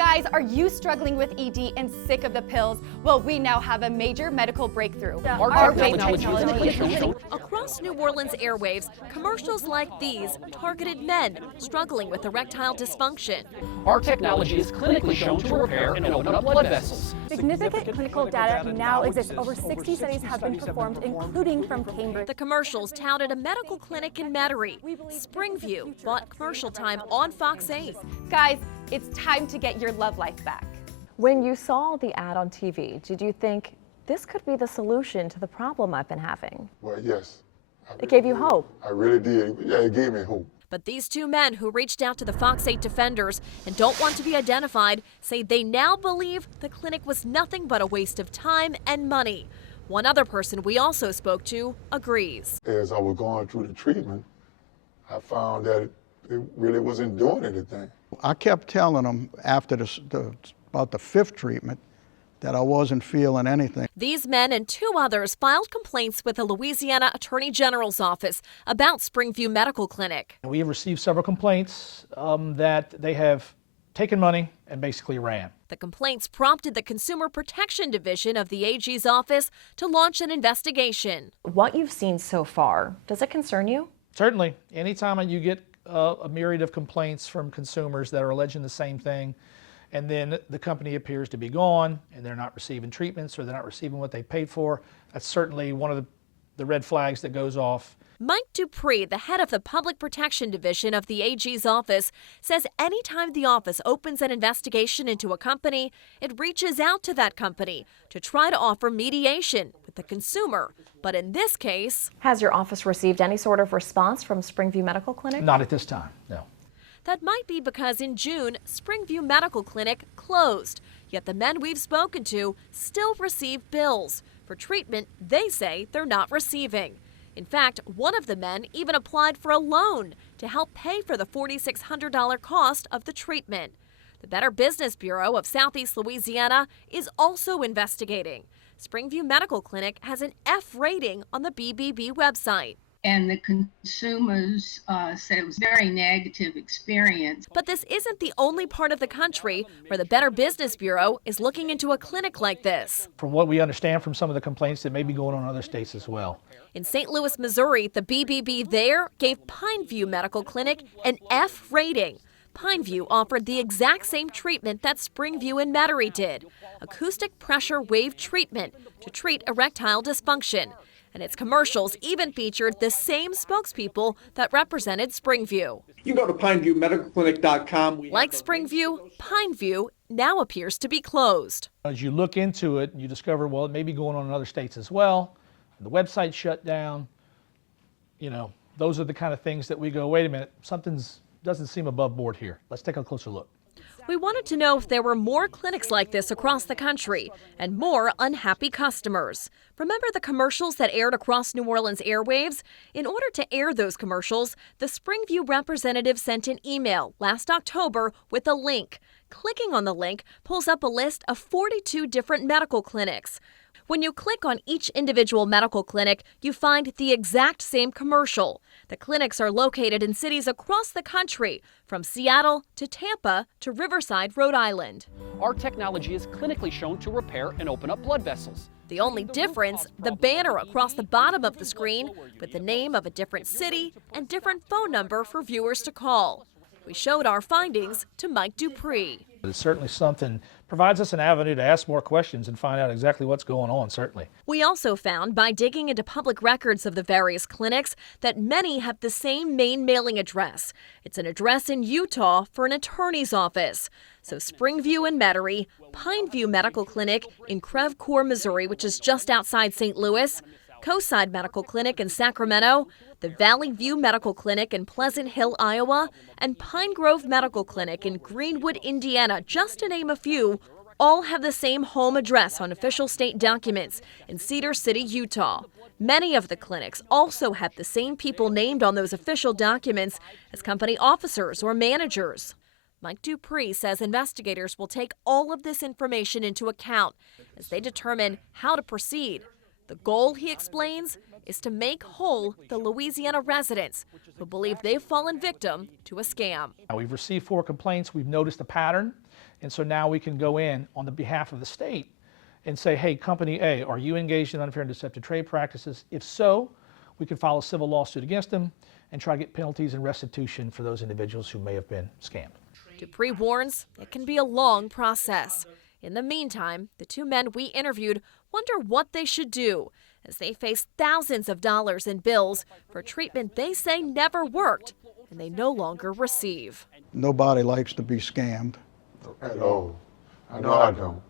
Guys, are you struggling with ED and sick of the pills? Well, we now have a major medical breakthrough. Our technology. Across New Orleans airwaves, commercials like these targeted men struggling with erectile dysfunction. Our technology is clinically shown to repair and open up blood vessels. Significant clinical data now exists. Over 60 studies have been performed, including from Cambridge. The commercials touted a medical clinic in Metairie. Springview bought commercial time on Fox 8. Guys, it's time to get your love life back. When you saw the ad on TV, did you think this could be the solution to the problem I've been having? Well, yes. It gave you hope. I really did. Yeah, it gave me hope. But these two men who reached out to the Fox 8 defenders and don't want to be identified say they now believe the clinic was nothing but a waste of time and money. One other person we also spoke to agrees. As I was going through the treatment, I found that it really wasn't doing anything. I kept telling them after about the fifth treatment that I wasn't feeling anything. These men and two others filed complaints with the Louisiana Attorney General's office about Springview Medical Clinic. We have received several complaints that they have taken money and basically ran. The complaints prompted the Consumer Protection Division of the AG's office to launch an investigation. What you've seen so far, does it concern you? Certainly. Anytime you get a myriad of complaints from consumers that are alleging the same thing, and then the company appears to be gone and they're not receiving treatments or they're not receiving what they paid for, that's certainly one of the red flags that goes off. Mike Dupree, the head of the Public Protection Division of the AG's office, says anytime the office opens an investigation into a company, it reaches out to that company to try to offer mediation with the consumer. But in this case... Has your office received any sort of response from Springview Medical Clinic? Not at this time, no. That might be because in June, Springview Medical Clinic closed. Yet the men we've spoken to still receive bills. For treatment, they say they're not receiving. In fact, one of the men even applied for a loan to help pay for the $4,600 cost of the treatment. The Better Business Bureau of Southeast Louisiana is also investigating. Springview Medical Clinic has an F rating on the BBB website. And the consumers said it was a very negative experience. But this isn't the only part of the country where the Better Business Bureau is looking into a clinic like this. From what we understand from some of the complaints, that may be going on in other states as well. In St. Louis, Missouri, the BBB there gave Pineview Medical Clinic an F rating. Pineview offered the exact same treatment that Springview and Metairie did, acoustic pressure wave treatment to treat erectile dysfunction. And its commercials even featured the same spokespeople that represented Springview. You can go to pineviewmedicalclinic.com. Like Springview, Pineview now appears to be closed. As you look into it, you discover, well, it may be going on in other states as well. The website shut down. You know, those are the kind of things that we go, wait a minute, something doesn't seem above board here. Let's take a closer look. We wanted to know if there were more clinics like this across the country and more unhappy customers. Remember the commercials that aired across New Orleans airwaves? In order to air those commercials, the Springview representative sent an email last October with a link. Clicking on the link pulls up a list of 42 different medical clinics. When you click on each individual medical clinic, you find the exact same commercial. The clinics are located in cities across the country, from Seattle to Tampa to Riverside, Rhode Island. Our technology is clinically shown to repair and open up blood vessels. The only difference, the banner across the bottom of the screen with the name of a different city and different phone number for viewers to call. We showed our findings to Mike Dupree. It's certainly something, provides us an avenue to ask more questions and find out exactly what's going on, certainly. We also found, by digging into public records of the various clinics, that many have the same main mailing address. It's an address in Utah for an attorney's office. So Springview in Metairie, Pineview Medical Clinic in Creve Coeur, Missouri, which is just outside St. Louis, Coastside Medical Clinic in Sacramento, the Valley View Medical Clinic in Pleasant Hill, Iowa, and Pine Grove Medical Clinic in Greenwood, Indiana, just to name a few, all have the same home address on official state documents in Cedar City, Utah. Many of the clinics also have the same people named on those official documents as company officers or managers. Mike Dupree says investigators will take all of this information into account as they determine how to proceed. The goal, he explains, is to make whole the Louisiana residents who believe they've fallen victim to a scam. Now, we've received 4 complaints, we've noticed a pattern, and so now we can go in on the behalf of the state and say, hey, Company A, are you engaged in unfair and deceptive trade practices? If so, we can file a civil lawsuit against them and try to get penalties and restitution for those individuals who may have been scammed. Dupree warns it can be a long process. In the meantime, the 2 men we interviewed wonder what they should do as they face thousands of dollars in bills for treatment they say never worked and they no longer receive. Nobody likes to be scammed. At all. I know I don't.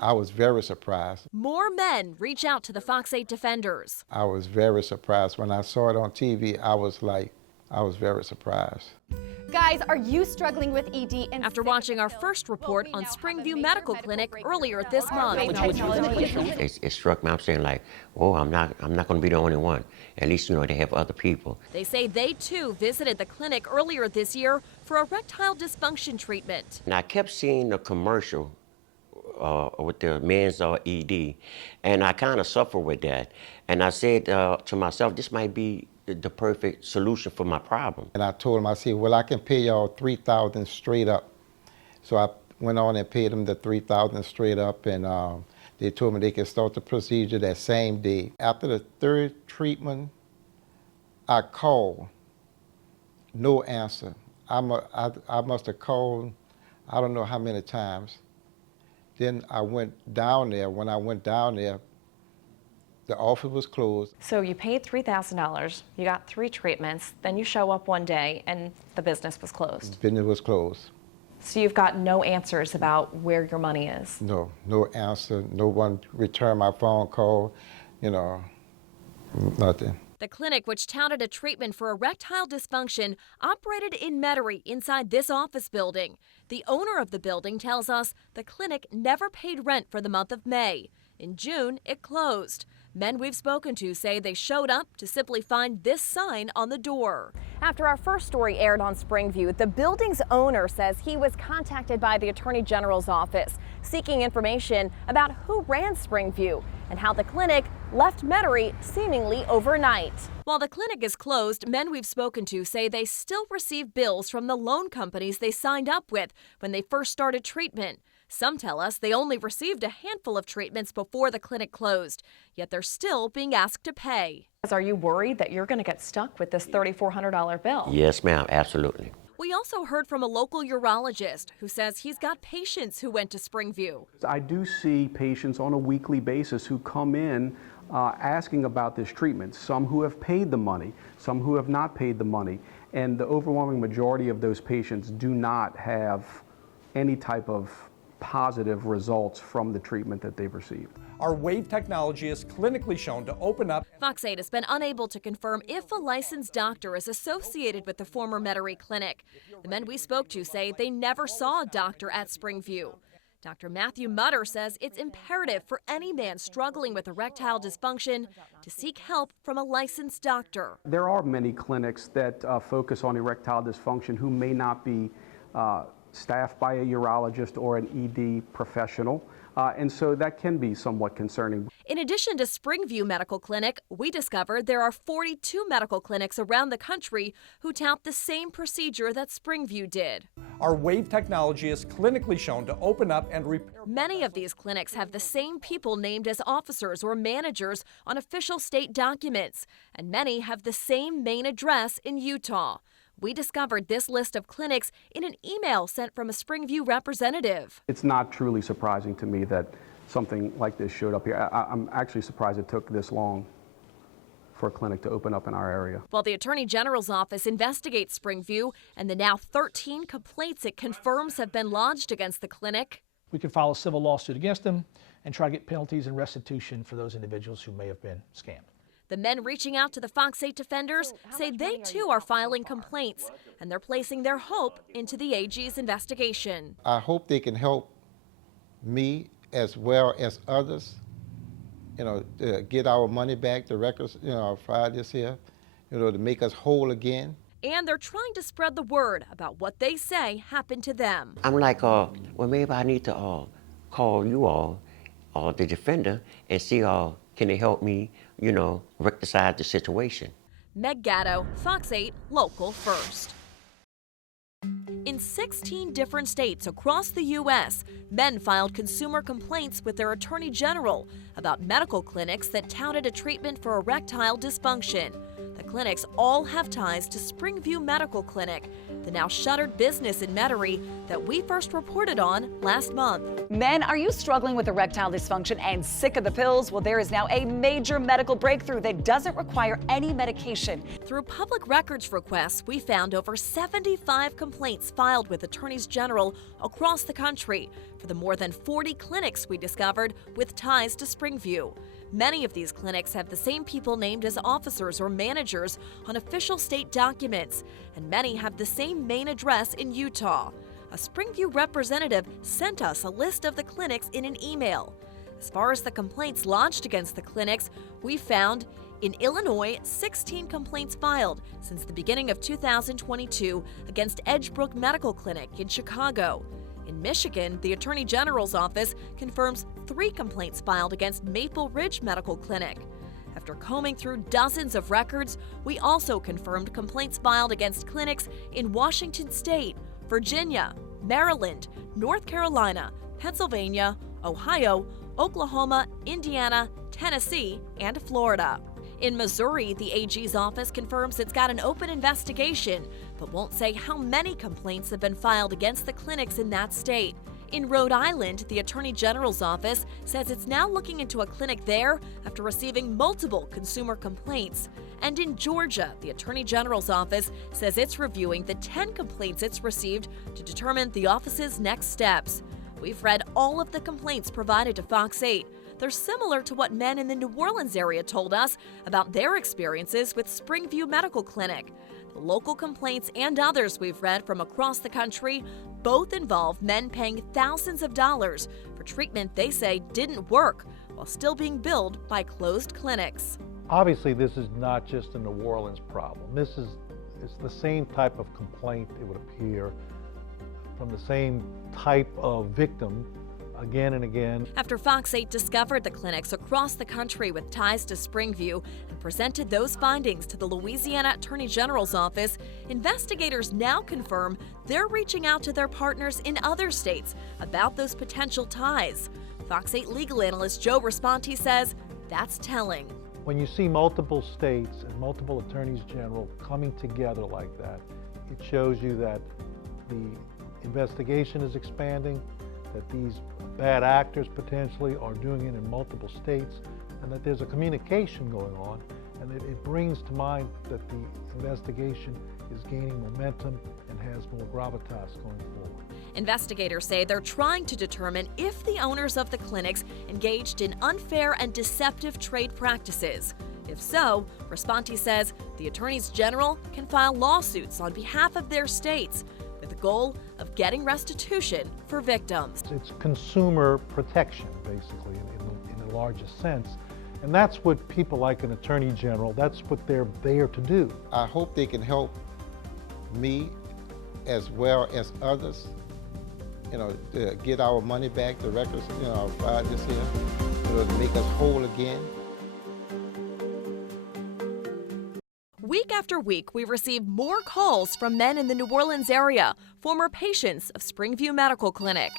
I was very surprised. More men reach out to the Fox 8 defenders. I was very surprised. When I saw it on TV, I was very surprised. Guys, are you struggling with ED? And After watching our first report on Springview Medical Clinic earlier this month, It struck me. I'm saying like, oh, I'm not going to be the only one. At least, they have other people. they say they too visited the clinic earlier this year for erectile dysfunction treatment. And I kept seeing the commercial with the men's ED, and I kind of suffer with that. And I said to myself, this might be the perfect solution for my problem. And I told him, I said, well, I can pay y'all $3,000 straight up. So I went on and paid them the $3,000 straight up, and they told me they could start the procedure that same day. After the 3rd treatment, I called, no answer. I must have called, I don't know how many times. Then I went down there. When I went down there, the office was closed. So you paid $3,000, you got 3 treatments, then you show up one day and the business was closed. Business was closed. So you've got no answers about where your money is. No answer. No one returned my phone call, nothing. The clinic, which touted a treatment for erectile dysfunction, operated in Metairie inside this office building. The owner of the building tells us the clinic never paid rent for the month of May. In June, it closed. Men we've spoken to say they showed up to simply find this sign on the door. After our first story aired on Springview, the building's owner says he was contacted by the Attorney General's office seeking information about who ran Springview and how the clinic left Metairie seemingly overnight. While the clinic is closed, men we've spoken to say they still receive bills from the loan companies they signed up with when they first started treatment. Some tell us they only received a handful of treatments before the clinic closed, yet they're still being asked to pay. Are you worried that you're going to get stuck with this $3,400 bill? Yes, ma'am, absolutely. We also heard from a local urologist who says he's got patients who went to Springview. I do see patients on a weekly basis who come in asking about this treatment, some who have paid the money, some who have not paid the money, and the overwhelming majority of those patients do not have any type of positive results from the treatment that they've received. Our WAVE technology is clinically shown to open up. Fox 8 has been unable to confirm if a licensed doctor is associated with the former Metairie clinic. The men we spoke to say they never saw a doctor at Springview. Dr. Matthew Mutter says it's imperative for any man struggling with erectile dysfunction to seek help from a licensed doctor. There are many clinics that focus on erectile dysfunction who may not be staffed by a urologist or an ED professional, and so that can be somewhat concerning. In addition to Springview Medical Clinic, we discovered there are 42 medical clinics around the country who tout the same procedure that Springview did. Our WAVE technology is clinically shown to open up and repair. Many of these clinics have the same people named as officers or managers on official state documents, and many have the same main address in Utah. We discovered this list of clinics in an email sent from a Springview representative. It's not truly surprising to me that something like this showed up here. I'm actually surprised it took this long for a clinic to open up in our area. While the Attorney General's office investigates Springview and the now 13 complaints it confirms have been lodged against the clinic, We can file a civil lawsuit against them and try to get penalties and restitution for those individuals who may have been scammed. the men reaching out to the Fox 8 defenders say they too are filing complaints, and they're placing their hope into the AG's investigation. I hope they can help me as well as others, to get our money back, the records, filed this here, to make us whole again. And they're trying to spread the word about what they say happened to them. I'm like, well, maybe I need to call you all, the defender, and see, can they help me, you know, rectify the situation? Meg Gatto, Fox 8 Local First. In 16 different states across the U.S., men filed consumer complaints with their attorney general about medical clinics that touted a treatment for erectile dysfunction. The clinics all have ties to Springview Medical Clinic, the now shuttered business in Metairie that we first reported on last month. Men, are you struggling with erectile dysfunction and sick of the pills? Well, there is now a major medical breakthrough that doesn't require any medication. Through public records requests, we found over 75 complaints filed with attorneys general across the country for the more than 40 clinics we discovered with ties to Springview. Many of these clinics have the same people named as officers or managers on official state documents, and many have the same main address in Utah. A Springview representative sent us a list of the clinics in an email. As far as the complaints lodged against the clinics, we found in Illinois 16 complaints filed since the beginning of 2022 against Edgebrook Medical Clinic in Chicago. In Michigan, the Attorney General's office confirms 3 complaints filed against Maple Ridge Medical Clinic. After combing through dozens of records, we also confirmed complaints filed against clinics in Washington State, Virginia, Maryland, North Carolina, Pennsylvania, Ohio, Oklahoma, Indiana, Tennessee, and Florida. In Missouri, the AG's office confirms it's got an open investigation, but won't say how many complaints have been filed against the clinics in that state. In Rhode Island, the Attorney General's office says it's now looking into a clinic there after receiving multiple consumer complaints. And in Georgia, the Attorney General's office says it's reviewing the 10 complaints it's received to determine the office's next steps. We've read all of the complaints provided to Fox 8. They're similar to what men in the New Orleans area told us about their experiences with Springview Medical Clinic. The local complaints and others we've read from across the country both involve men paying thousands of dollars for treatment they say didn't work while still being billed by closed clinics. Obviously, this is not just a New Orleans problem. It's the same type of complaint, it would appear, from the same type of victim again and again. After Fox 8 discovered the clinics across the country with ties to Springview and presented those findings to the Louisiana Attorney General's office, investigators now confirm they're reaching out to their partners in other states about those potential ties. Fox 8 legal analyst Joe Responti says that's telling. When you see multiple states and multiple attorneys general coming together like that, it shows you that the investigation is expanding, that these bad actors potentially are doing it in multiple states, and that there's a communication going on, and it brings to mind that the investigation is gaining momentum and has more gravitas going forward. Investigators say they're trying to determine if the owners of the clinics engaged in unfair and deceptive trade practices. If so, Responti says the attorneys general can file lawsuits on behalf of their states with the goal of getting restitution for victims. It's consumer protection, basically, in the largest sense. And that's what people like an attorney general, that's what they're there to do. I hope they can help me as well as others, to get our money back, the records, filed this year, to make us whole again. Week after week, we receive more calls from men in the New Orleans area, former patients of Springview Medical Clinic.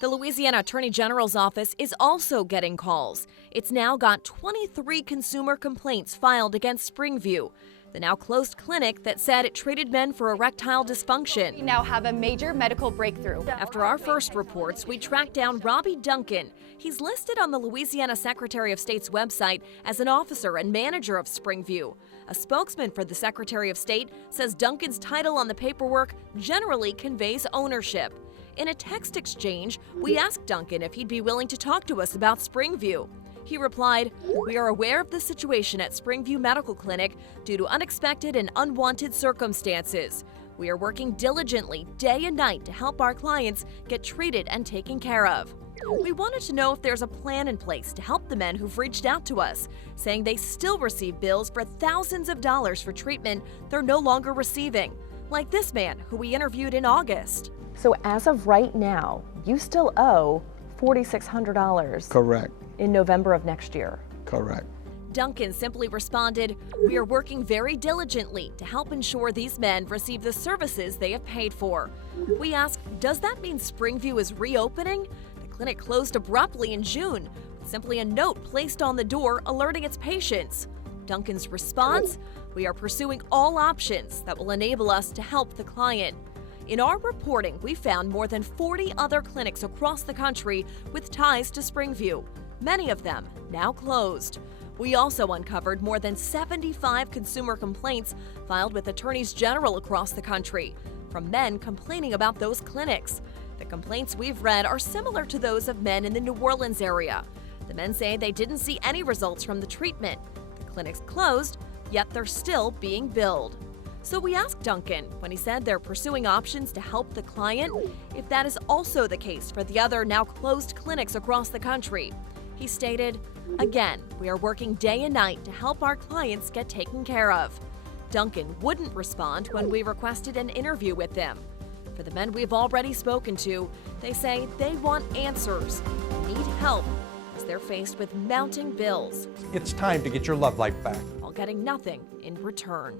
The Louisiana Attorney General's office is also getting calls. It's now got 23 consumer complaints filed against Springview, the now closed clinic that said it treated men for erectile dysfunction. We now have a major medical breakthrough. After our first reports, we tracked down Robbie Duncan. He's listed on the Louisiana Secretary of State's website as an officer and manager of Springview. A spokesman for the Secretary of State says Duncan's title on the paperwork generally conveys ownership. In a text exchange, we asked Duncan if he'd be willing to talk to us about Springview. He replied, "We are aware of the situation at Springview Medical Clinic due to unexpected and unwanted circumstances. We are working diligently day and night to help our clients get treated and taken care of." We wanted to know if there's a plan in place to help the men who've reached out to us, saying they still receive bills for thousands of dollars for treatment they're no longer receiving, like this man who we interviewed in August. So as of right now, you still owe $4,600. Correct. In November of next year. Correct. Duncan simply responded, "We are working very diligently to help ensure these men receive the services they have paid for." We asked, does that mean Springview is reopening? The clinic closed abruptly in June, with simply a note placed on the door alerting its patients. Duncan's response, "We are pursuing all options that will enable us to help the client." In our reporting, we found more than 40 other clinics across the country with ties to Springview, many of them now closed. We also uncovered more than 75 consumer complaints filed with attorneys general across the country, from men complaining about those clinics. The complaints we've read are similar to those of men in the New Orleans area. The men say they didn't see any results from the treatment. The clinics closed, yet they're still being billed. So we asked Duncan, when he said they're pursuing options to help the client, if that is also the case for the other now closed clinics across the country. He stated, "Again, we are working day and night to help our clients get taken care of." Duncan wouldn't respond when we requested an interview with them. For the men we've already spoken to, they say they want answers, need help, as they're faced with mounting bills. It's time to get your love life back. While getting nothing in return.